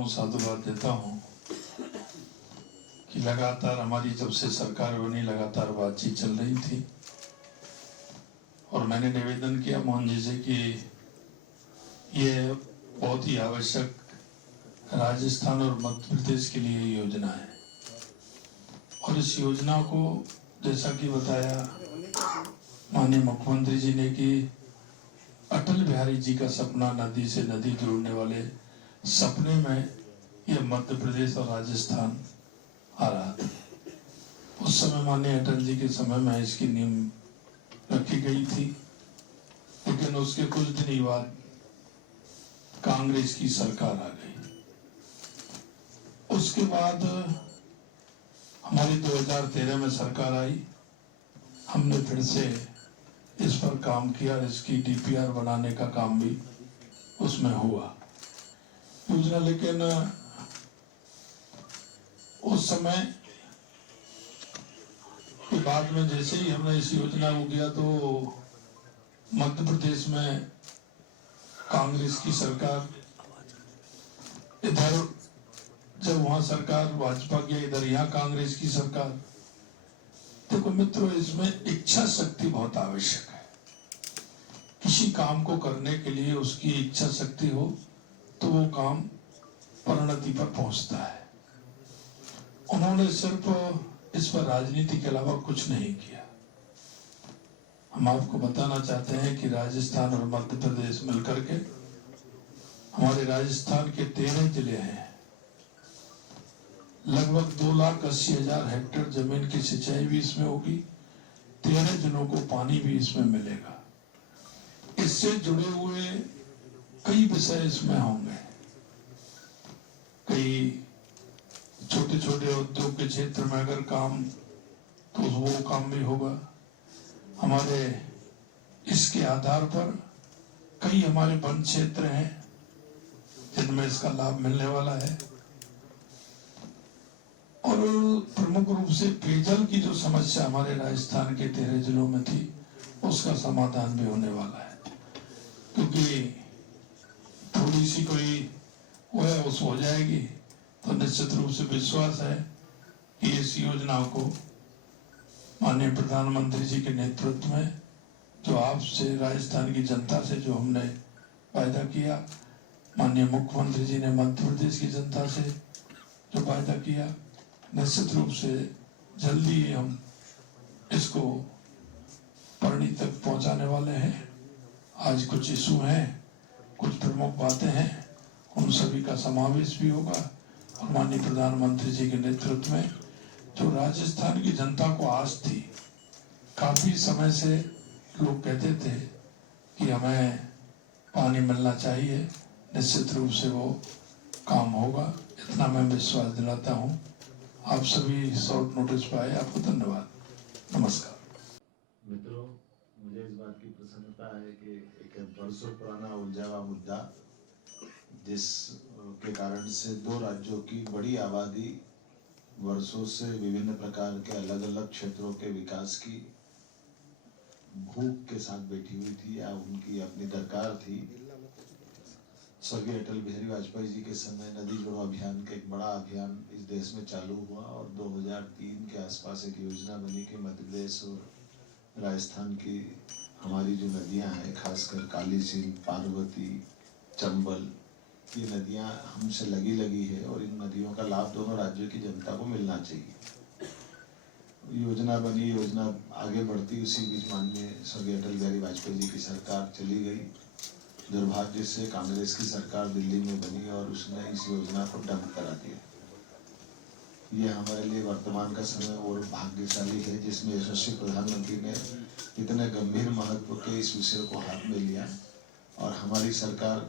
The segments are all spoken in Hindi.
हूँ, साधुवाद देता हूँ कि लगातार हमारी जब से सरकार बनी लगातार बातचीत चल रही थी और मैंने निवेदन किया मोहन जी से कि ये बहुत ही आवश्यक राजस्थान और मध्य प्रदेश के लिए योजना है और इस योजना को जैसा कि बताया माननीय मुख्यमंत्री जी ने कि अटल बिहारी जी का सपना नदी से नदी जोड़ने वाले सपने में यह मध्य प्रदेश और राजस्थान आ रहा था। उस समय माननीय अटल जी के समय में इसकी नींव रखी गई थी, लेकिन उसके कुछ दिन ही बाद कांग्रेस की सरकार आ गई। उसके बाद हमारी 2013 में सरकार आई, हमने फिर से इस पर काम किया, इसकी डीपीआर बनाने का काम भी उसमें हुआ योजना। लेकिन उस समय के बाद में जैसे ही हमने इस योजना को किया तो मध्य प्रदेश में कांग्रेस की सरकार, इधर जब वहां सरकार भाजपा की, इधर यहाँ कांग्रेस की सरकार। देखो मित्रों, इसमें इच्छा शक्ति बहुत आवश्यक है। किसी काम को करने के लिए उसकी इच्छा शक्ति हो तो वो काम परिणति पर पहुंचता है। उन्होंने सिर्फ इस पर राजनीति के अलावा कुछ नहीं किया। हम आपको बताना चाहते हैं कि राजस्थान और मध्य प्रदेश मिलकर के हमारे राजस्थान के 13 जिले हैं। लगभग 2,80,000 हेक्टेयर जमीन की सिंचाई भी इसमें होगी। 13 जिलों को पानी भी इसमें मिलेगा। इससे जुड़े हुए कई विषय इसमें होंगे। कई छोटे छोटे उद्योग के क्षेत्र में अगर काम, तो वो काम भी होगा। हमारे इसके आधार पर कई हमारे वन क्षेत्र हैं जिनमें इसका लाभ मिलने वाला है और प्रमुख रूप से पेयजल की जो समस्या हमारे राजस्थान के 13 जिलों में थी उसका समाधान भी होने वाला है, क्योंकि थोड़ी सी कोई वो है उस हो जाएगी तो निश्चित रूप से विश्वास है कि इस योजना को माननीय प्रधानमंत्री जी के नेतृत्व में जो आपसे, राजस्थान की जनता से जो हमने वायदा किया, माननीय मुख्यमंत्री जी ने मध्य प्रदेश की जनता से जो वायदा किया, निश्चित रूप से जल्दी ही हम इसको परिणति तक पहुंचाने वाले हैं। आज कुछ इशू हैं, कुछ प्रमुख बातें हैं, उन सभी का समावेश भी होगा और माननीय प्रधानमंत्री जी के नेतृत्व में जो राजस्थान की जनता को आस थी, काफी समय से लोग कहते थे कि हमें पानी मिलना चाहिए, निश्चित रूप से वो काम होगा, इतना मैं विश्वास दिलाता हूँ। आप सभी शॉर्ट नोटिस पर आए, आपको धन्यवाद, नमस्कार। मित्रों, मुझे इस बात की प्रसन्नता है कि एक वर्षों पुराना उलझा हुआ मुद्दा, जिस के कारण से दो राज्यों की बड़ी आबादी वर्षों से विभिन्न प्रकार के अलग अलग क्षेत्रों के विकास की भूख के साथ बैठी हुई थी या उनकी अपनी दरकार थी। स्वर्गीय अटल बिहारी वाजपेयी जी के समय नदी जोड़ो अभियान का एक बड़ा अभियान इस देश में चालू हुआ और 2003 के आसपास एक योजना बनी कि मध्य प्रदेश और राजस्थान की हमारी जो नदियां हैं, खासकर काली सिंध, पार्वती, चंबल, ये नदियां हमसे लगी है और इन नदियों का लाभ दोनों राज्यों की जनता को मिलना चाहिए। योजना बनी, योजना आगे बढ़ती, उसी बीच माननीय स्वर्गीय अटल बिहारी वाजपेयी जी की सरकार चली गई। दुर्भाग्य से कांग्रेस की सरकार दिल्ली में बनी और उसने इस योजना को डंप करा दिया। ये हमारे लिए वर्तमान का समय और भाग्यशाली है जिसमें यशस्वी प्रधानमंत्री ने इतने गंभीर महत्व के इस विषय को हाथ में लिया और हमारी सरकार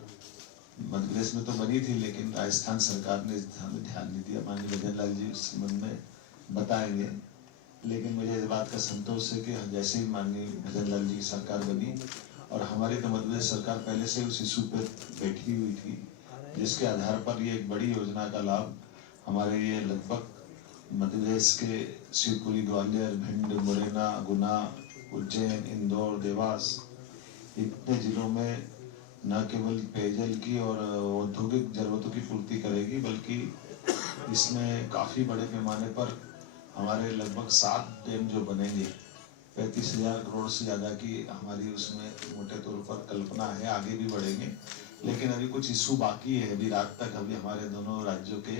मध्य प्रदेश में तो बनी थी, लेकिन राजस्थान सरकार ने इस में ध्यान नहीं दिया। माननीय भजन लाल जी उस संबंध में बताएंगे, लेकिन मुझे इस बात का संतोष है कि जैसे ही माननीय भजन लाल जी की सरकार बनी और हमारी तो मध्य प्रदेश सरकार पहले से उस इशू पर बैठी हुई थी, जिसके आधार पर ये एक बड़ी योजना का लाभ हमारे ये लगभग मध्य प्रदेश के शिवपुरी, ग्वालियर, भिंड, मुरैना, गुना, उज्जैन, इंदौर, देवास, इतने जिलों में न केवल पेयजल की और औद्योगिक जरूरतों की पूर्ति करेगी, बल्कि इसमें काफी बड़े पैमाने पर हमारे लगभग 7 डैम जो बनेंगे, 35,000 करोड़ से ज्यादा की हमारी उसमें मोटे तौर पर कल्पना है। आगे भी बढ़ेंगे, लेकिन अभी कुछ इशू बाकी है। अभी रात तक अभी हमारे दोनों राज्यों के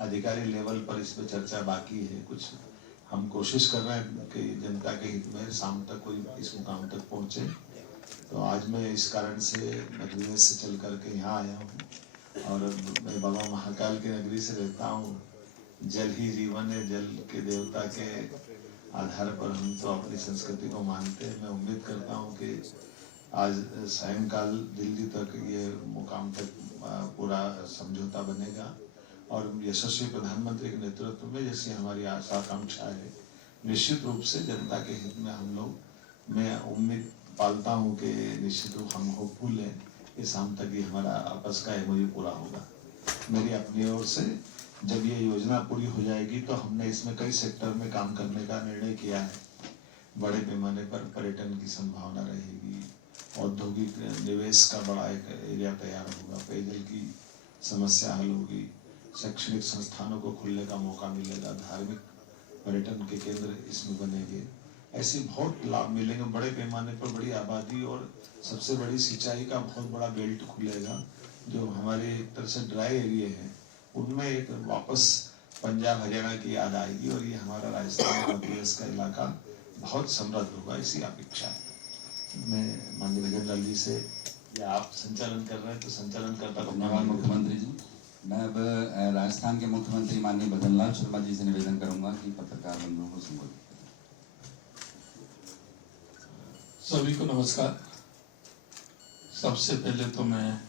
अधिकारी लेवल पर इस पर चर्चा बाकी है। कुछ हम कोशिश कर रहे हैं कि जनता के हित में शाम तक कोई इस मुकाम तक पहुंचे। तो आज मैं इस कारण से नगरी से चल करके यहाँ आया हूँ, और मैं बाबा महाकाल की नगरी से रहता हूँ। जल ही जीवन है, जल के देवता के आधार पर हम तो अपनी संस्कृति को मानते हैं। मैं उम्मीद करता हूँ कि आज सायंकाल दिल्ली तक ये मुकाम तक पूरा समझौता बनेगा, और यशस्वी प्रधानमंत्री के नेतृत्व में जैसी हमारी आशा आकांक्षा है, निश्चित रूप से जनता के हित में हम लोग, मैं उम्मीद पालता हूँ कि निश्चित रूप हम होपफुल हैं कि शाम तक ये हमारा आपस का एमओयू पूरा होगा। मेरी अपनी ओर से जब ये योजना पूरी हो जाएगी तो हमने इसमें कई सेक्टर में काम करने का निर्णय किया है। बड़े पैमाने पर पर्यटन की संभावना रहेगी, औद्योगिक निवेश का बड़ा एक एरिया तैयार होगा, पेयजल की समस्या हल होगी, शैक्षणिक संस्थानों को खुलने का मौका मिलेगा, धार्मिक पर्यटन के केंद्र इसमें बनेंगे। ऐसे बहुत लाभ मिलेंगे बड़े पैमाने पर। बड़ी आबादी और सबसे बड़ी सिंचाई का बहुत बड़ा बेल्ट खुलेगा। जो हमारे एक तरह से ड्राई एरिया है, उनमें एक वापस पंजाब हरियाणा की याद आएगी, और ये हमारा राजस्थान और मध्य प्रदेश का इलाका बहुत समृद्ध होगा, इसी अपेक्षा है। मैं माननीय भजनलाल जी से, या आप संचालन कर रहे हैं तो संचालन करता। धन्यवाद मुख्यमंत्री जी। मैं अब राजस्थान के मुख्यमंत्री माननीय भजनलाल शर्मा जी से निवेदन करूंगा कि पत्रकार बंधुओं को संबोधित सभी को नमस्कार। सबसे पहले तो मैं